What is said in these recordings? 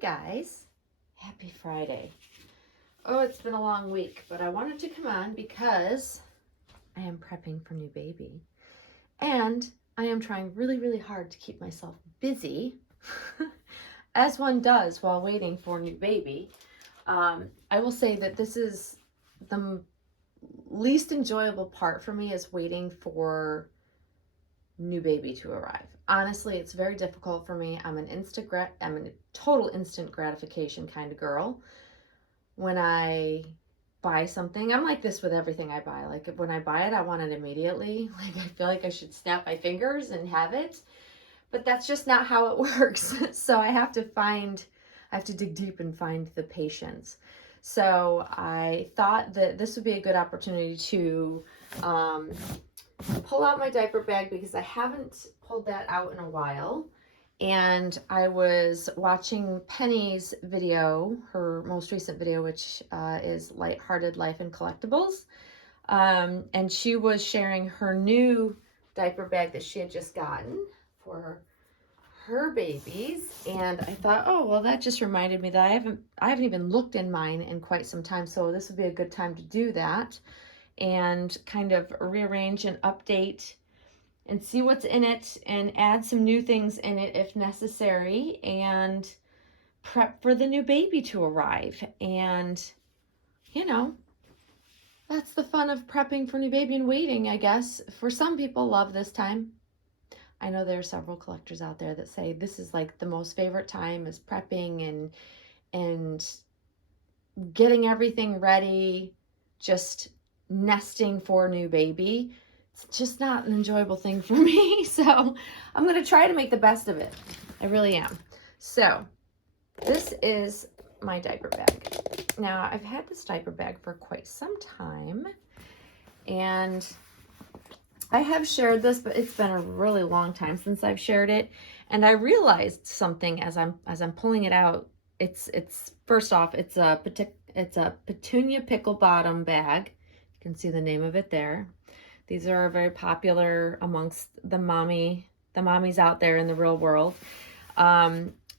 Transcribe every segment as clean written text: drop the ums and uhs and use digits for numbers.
guys, happy Friday. Oh, it's been a long week, but I wanted to come on because I am prepping for new baby and I am trying really hard to keep myself busy as one does while waiting for new baby. I will say that this is the least enjoyable part for me, is waiting for new baby to arrive. Honestly, it's very difficult for me. I'm a total instant gratification kind of girl. When I buy something, I'm like this with everything I buy. Like when I buy it, I want it immediately. Like I feel like I should snap my fingers and have it, but that's just not how it works. So I have to dig deep and find the patience. So I thought that this would be a good opportunity to pull out my diaper bag, because I haven't pulled that out in a while. And I was watching Penny's video, her most recent video, which is Lighthearted Life and Collectibles. And she was sharing her new diaper bag that she had just gotten for her babies. And I thought, oh, well, that just reminded me that I haven't even looked in mine in quite some time. So this would be a good time to do that and kind of rearrange and update and see what's in it and add some new things in it if necessary, and prep for the new baby to arrive. And, you know, that's the fun of prepping for new baby and waiting, I guess. For some people, love this time. I know there are several collectors out there that say this is like the most favorite time, is prepping and getting everything ready, just nesting for new baby. It's just not an enjoyable thing for me. So I'm going to try to make the best of it. I really am. So this is my diaper bag. Now, I've had this diaper bag for quite some time, and I have shared this, but it's been a really long time since I've shared it. And I realized something as I'm pulling it out. It's first off, it's a petunia pickle bottom bag. You can see the name of it there. These are very popular amongst the mommies out there in the real world.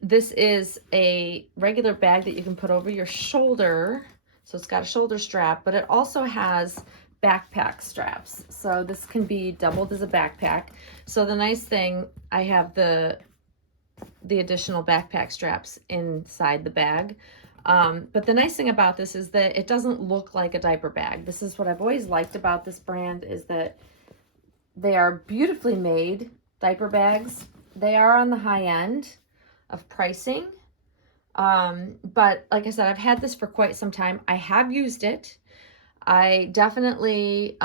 This is a regular bag that you can put over your shoulder. So it's got a shoulder strap, but it also has backpack straps. So this can be doubled as a backpack. So the nice thing, I have the additional backpack straps inside the bag. But the nice thing about this is that it doesn't look like a diaper bag. This is what I've always liked about this brand, is that they are beautifully made diaper bags. They are on the high end of pricing. But like I said, I've had this for quite some time. I have used it. I definitely,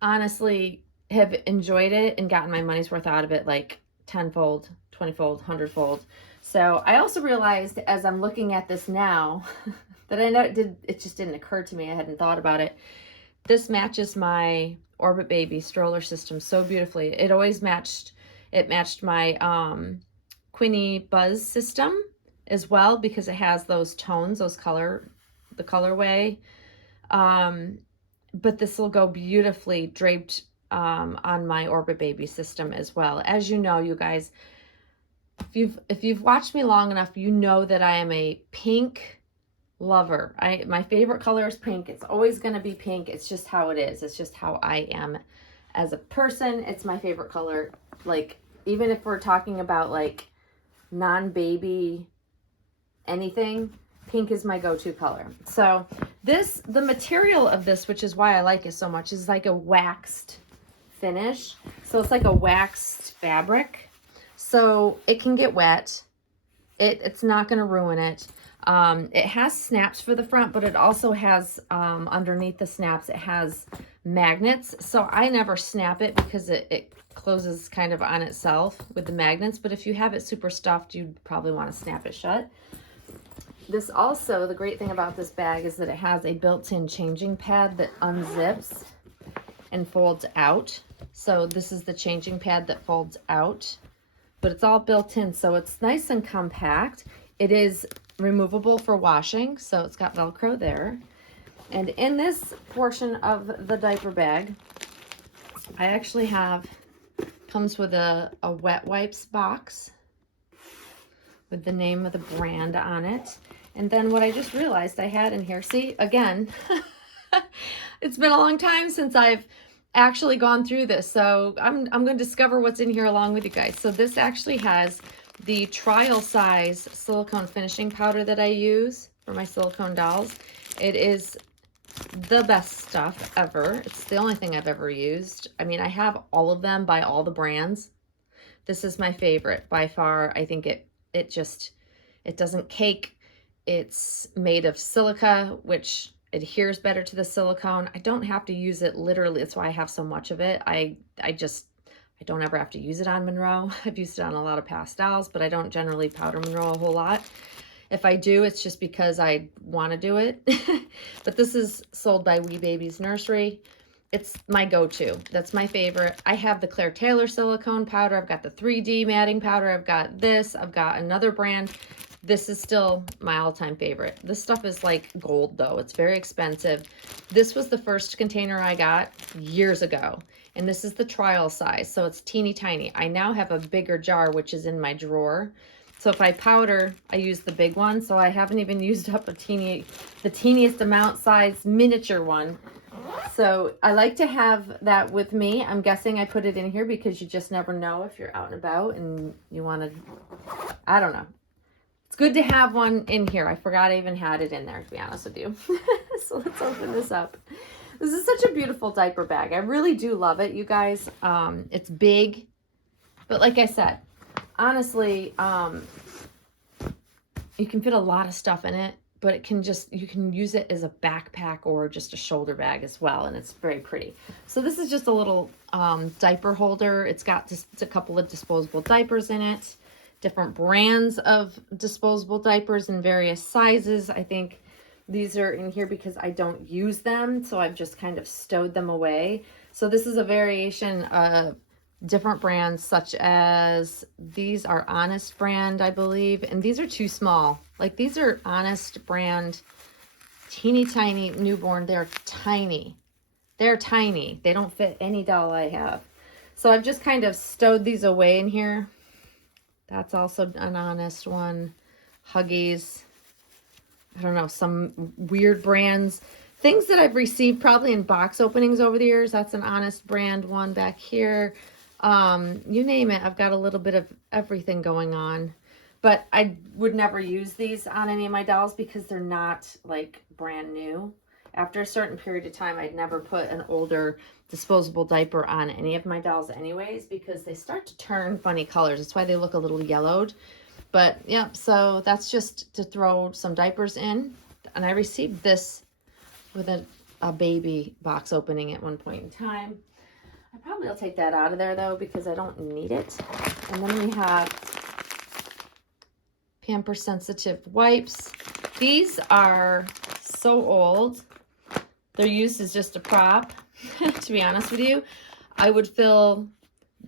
honestly have enjoyed it and gotten my money's worth out of it, like 10-fold, 20-fold, 100-fold. So I also realized as I'm looking at this now that I know it just didn't occur to me. I hadn't thought about it. This matches my Orbit Baby stroller system so beautifully. It matched my Queenie Buzz system as well, because it has those tones, the colorway. But this will go beautifully draped on my Orbit Baby system as well. As you know, you guys, if you've watched me long enough, you know that I am a pink lover. My favorite color is pink. It's always going to be pink. It's just how it is. It's just how I am as a person. It's my favorite color. Like, even if we're talking about like non-baby anything, pink is my go-to color. So the material of this, which is why I like it so much, is like a waxed finish. So it's like a waxed fabric. So it can get wet. It's not going to ruin it. It has snaps for the front, but it also has, underneath the snaps, it has magnets. So I never snap it because it closes kind of on itself with the magnets. But if you have it super stuffed, you'd probably want to snap it shut. This also, the great thing about this bag is that it has a built-in changing pad that unzips and folds out. So this is the changing pad that folds out, but it's all built in, so it's nice and compact. It is removable for washing, so it's got Velcro there. And in this portion of the diaper bag, I actually comes with a wet wipes box with the name of the brand on it. And then what I just realized I had in here, see, again, it's been a long time since I've actually gone through this. So I'm going to discover what's in here along with you guys. So this actually has the trial size silicone finishing powder that I use for my silicone dolls. It is the best stuff ever. It's the only thing I've ever used. I mean, I have all of them by all the brands. This is my favorite by far. I think it doesn't cake. It's made of silica, which adheres better to the silicone. I don't have to use it literally. That's why I have so much of it. I don't ever have to use it on Monroe. I've used it on a lot of pastels, but I don't generally powder Monroe a whole lot. If I do, it's just because I want to do it. But this is sold by Wee Baby's Nursery. It's my go-to. That's my favorite. I have the Claire Taylor silicone powder. I've got the 3D matting powder. I've got this. I've got another brand. This is still my all-time favorite. This stuff is like gold, though. It's very expensive. This was the first container I got years ago. And this is the trial size, so it's teeny tiny. I now have a bigger jar, which is in my drawer. So if I powder, I use the big one. So I haven't even used up the teeniest amount size miniature one. So I like to have that with me. I'm guessing I put it in here because you just never know if you're out and about and you want to, I don't know. It's good to have one in here. I forgot I even had it in there, to be honest with you. So let's open this up. This is such a beautiful diaper bag. I really do love it, you guys. It's big, but like I said, honestly, you can fit a lot of stuff in it, but you can use it as a backpack or just a shoulder bag as well, and it's very pretty. So this is just a little diaper holder. It's got just a couple of disposable diapers in it, different brands of disposable diapers in various sizes. I think these are in here because I don't use them, so I've just kind of stowed them away. So this is a variation of different brands, such as these are Honest brand, I believe, and these are too small. Like, these are Honest brand, teeny tiny newborn. They're tiny. They're tiny. They don't fit any doll I have. So I've just kind of stowed these away in here. That's also an Honest one. Huggies. I don't know, some weird brands. Things that I've received probably in box openings over the years. That's an Honest brand one back here. You name it. I've got a little bit of everything going on. But I would never use these on any of my dolls because they're not like brand new. After a certain period of time, I'd never put an older disposable diaper on any of my dolls anyways because they start to turn funny colors. That's why they look a little yellowed. But yeah, so that's just to throw some diapers in. And I received this with a baby box opening at one point in time. I probably will take that out of there though because I don't need it. And then we have Pamper Sensitive wipes. These are so old. They're used as just a prop, to be honest with you. I would fill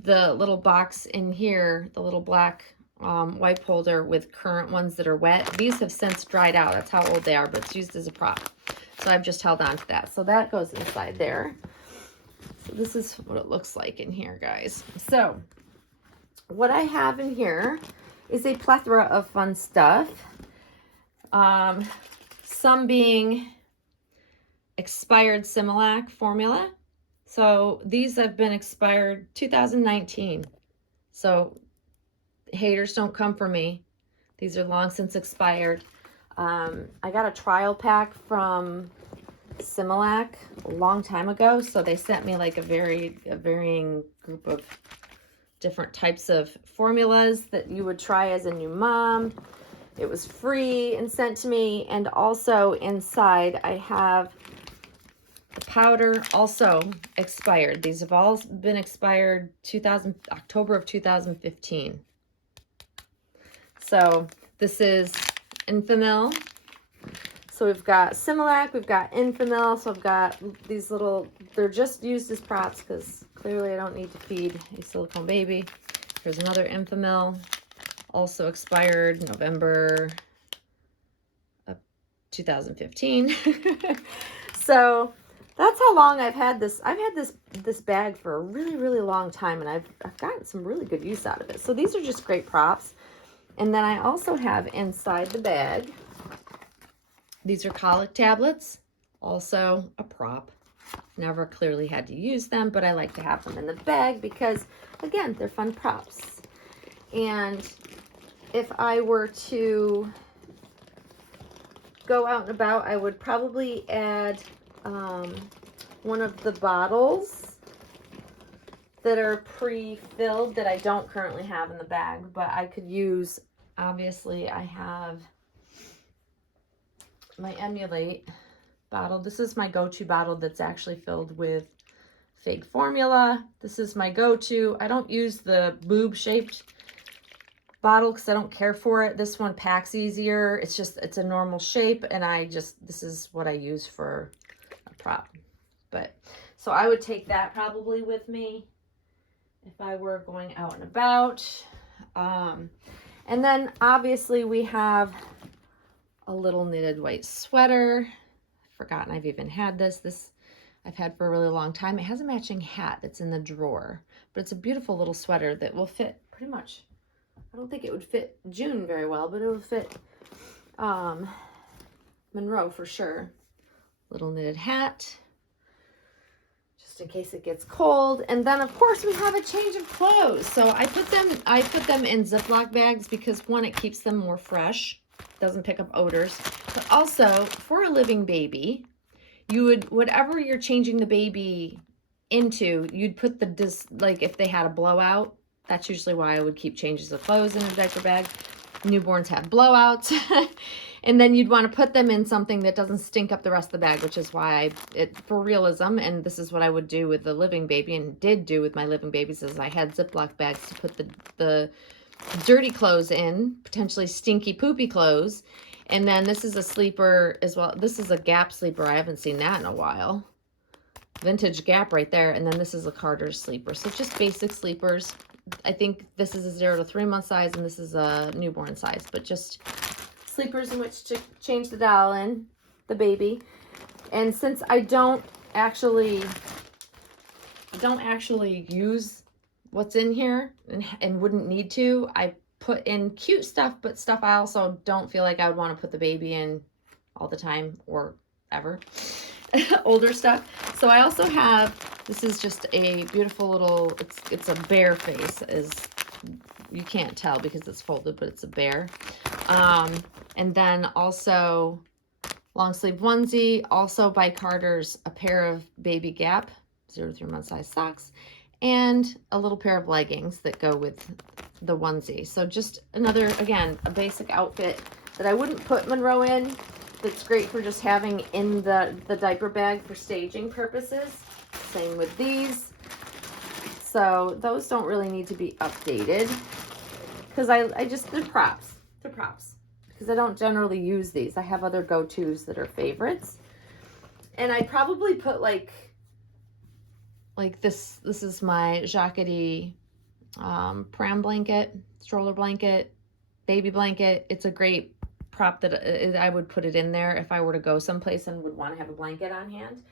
the little box in here, the little black wipe holder, with current ones that are wet. These have since dried out. That's how old they are, but it's used as a prop. So I've just held on to that. So that goes inside there. So this is what it looks like in here, guys. So what I have in here is a plethora of fun stuff. Some being expired Similac formula. So these have been expired 2019. So haters don't come for me. These are long since expired. I got a trial pack from Similac a long time ago. So they sent me like a varying group of different types of formulas that you would try as a new mom. It was free and sent to me. And also inside I have the powder, also expired. These have all been expired October of 2015. So this is Infam. So we've got Similac, we've got Infam. So I've got these little, they're just used as props because clearly I don't need to feed a silicone baby. Here's another Infam, also expired November of 2015. So that's how long I've had this. I've had this bag for a really, really long time, and I've gotten some really good use out of it. So these are just great props. And then I also have inside the bag, these are colic tablets, also a prop. Never clearly had to use them, but I like to have them in the bag because, again, they're fun props. And if I were to go out and about, I would probably add one of the bottles that are pre-filled that I don't currently have in the bag, but I could use, obviously I have my Emulate bottle. This is my go-to bottle that's actually filled with fake formula. This is my go-to. I don't use the boob shaped bottle because I don't care for it. This one packs easier. It's a normal shape, and this is what I use for a prop. But so I would take that probably with me if I were going out and about. And then obviously we have a little knitted white sweater. I've forgotten I've even had this. This I've had for a really long time. It has a matching hat that's in the drawer, but it's a beautiful little sweater that will fit pretty much. I don't think it would fit June very well, but it will fit Monroe for sure. Little knitted hat, just in case it gets cold. And then of course we have a change of clothes. So I put them in Ziploc bags because one, it keeps them more fresh, doesn't pick up odors, but also for a living baby, you would, whatever you're changing the baby into, you'd put like if they had a blowout, that's usually why I would keep changes of clothes in a diaper bag. Newborns have blowouts. And then you'd want to put them in something that doesn't stink up the rest of the bag, which is why for realism, and this is what I would do with the living baby and did do with my living babies, is I had Ziploc bags to put the dirty clothes in, potentially stinky, poopy clothes. And then this is a sleeper as well. This is a Gap sleeper. I haven't seen that in a while. Vintage Gap right there. And then this is a Carter's sleeper. So just basic sleepers. I think this is a 0 to 3 month size and this is a newborn size, but just sleepers in which to change the doll in, the baby. And since I don't actually use what's in here and wouldn't need to, I put in cute stuff, but stuff I also don't feel like I would want to put the baby in all the time or ever. Older stuff. So I also have, this is just a beautiful little, it's a bear face, as you can't tell because it's folded, but it's a bear. And then also long sleeve onesie, also by Carter's, a pair of baby Gap 0 to 3 month size socks, and a little pair of leggings that go with the onesie. So just another, again, a basic outfit that I wouldn't put Monroe in. That's great for just having in the diaper bag for staging purposes. Same with these. So those don't really need to be updated because I just, they're props. They're props because I don't generally use these. I have other go-tos that are favorites. And I probably put like this is my Jacquetie pram blanket, stroller blanket, baby blanket. It's a great prop that I would put it in there if I were to go someplace and would want to have a blanket on hand.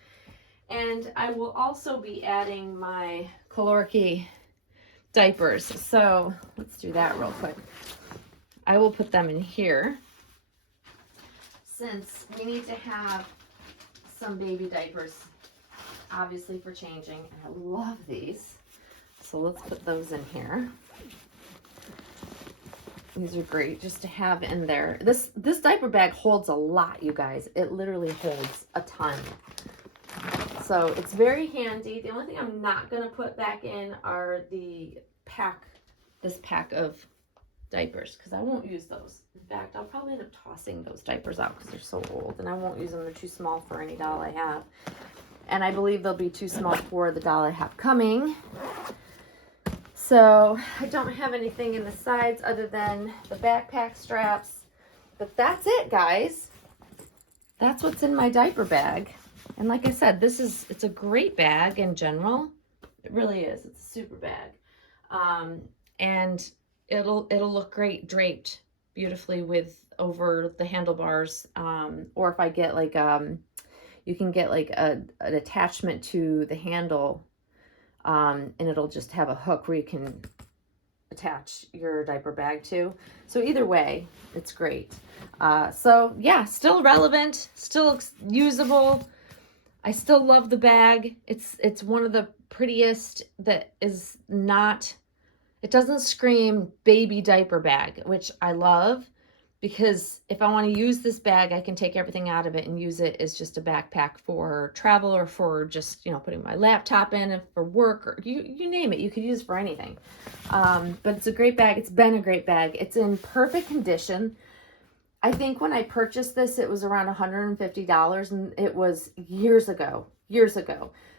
And I will also be adding my Calorky diapers. So let's do that real quick. I will put them in here since we need to have some baby diapers, obviously, for changing. And I love these. So let's put those in here. These are great just to have in there. This diaper bag holds a lot, you guys. It literally holds a ton. So it's very handy. The only thing I'm not going to put back in are this pack of diapers because I won't use those. In fact, I'll probably end up tossing those diapers out because they're so old and I won't use them. They're too small for any doll I have. And I believe they'll be too small for the doll I have coming. So I don't have anything in the sides other than the backpack straps. But that's it, guys. That's what's in my diaper bag. And like I said, it's a great bag in general. It really is. It's a super bag. And it'll look great draped beautifully over the handlebars. Or if I get like, you can get like an attachment to the handle. And it'll just have a hook where you can attach your diaper bag to. So either way, it's great. So yeah, still relevant, still usable. I still love the bag. It's one of the prettiest that is not, it doesn't scream baby diaper bag, which I love, because if I want to use this bag, I can take everything out of it and use it as just a backpack for travel, or for just, putting my laptop in for work, or you name it. You could use it for anything. But it's a great bag. It's been a great bag. It's in perfect condition. I think when I purchased this, it was around $150, and it was years ago.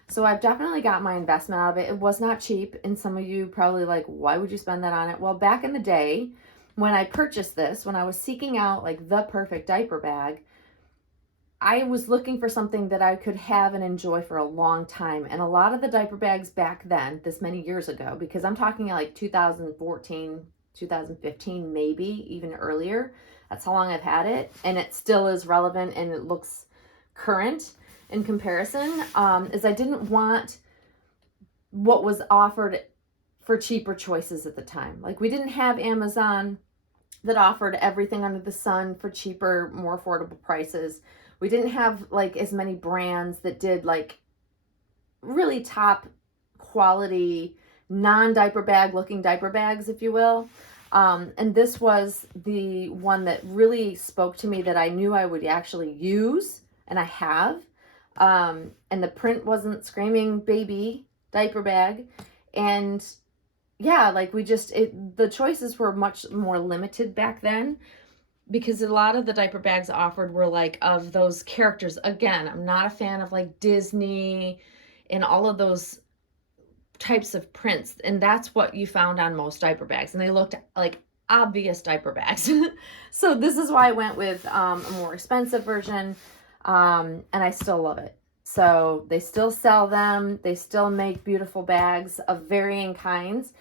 So I've definitely got my investment out of it. It was not cheap, and some of you probably like, why would you spend that on it? Well, back in the day, when I purchased this, when I was seeking out like the perfect diaper bag, I was looking for something that I could have and enjoy for a long time. And a lot of the diaper bags back then, this many years ago, because I'm talking like 2014, 2015, maybe even earlier. That's how long I've had it. And it still is relevant, and it looks current in comparison, is I didn't want what was offered for cheaper choices at the time. Like, we didn't have Amazon that offered everything under the sun for cheaper, more affordable prices. We didn't have like as many brands that did like really top quality, non-diaper bag looking diaper bags, if you will. And this was the one that really spoke to me, that I knew I would actually use, and I have. And the print wasn't screaming baby diaper bag. And yeah, like the choices were much more limited back then, because a lot of the diaper bags offered were like of those characters. Again, I'm not a fan of like Disney and all of those types of prints, and that's what you found on most diaper bags, and they looked like obvious diaper bags. So this is why I went with a more expensive version, and I still love it. So they still sell them. They still make beautiful bags of varying kinds.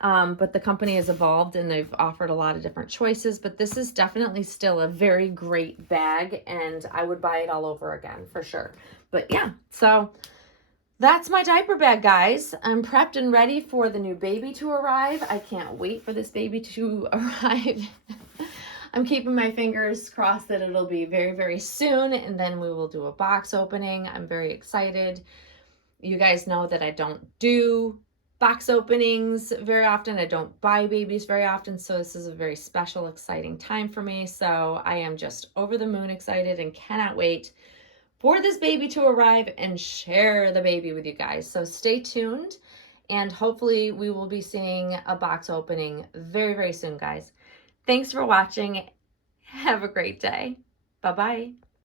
But the company has evolved, and they've offered a lot of different choices, but this is definitely still a very great bag, and I would buy it all over again for sure. But yeah, so that's my diaper bag, guys. I'm prepped and ready for the new baby to arrive. I can't wait for this baby to arrive. I'm keeping my fingers crossed that it'll be very, very soon, and then we will do a box opening. I'm very excited. You guys know that I don't do box openings very often. I don't buy babies very often, so this is a very special, exciting time for me. So I am just over the moon excited and cannot wait for this baby to arrive and share the baby with you guys. So stay tuned, and hopefully we will be seeing a box opening very, very soon, guys. Thanks for watching. Have a great day. Bye-bye.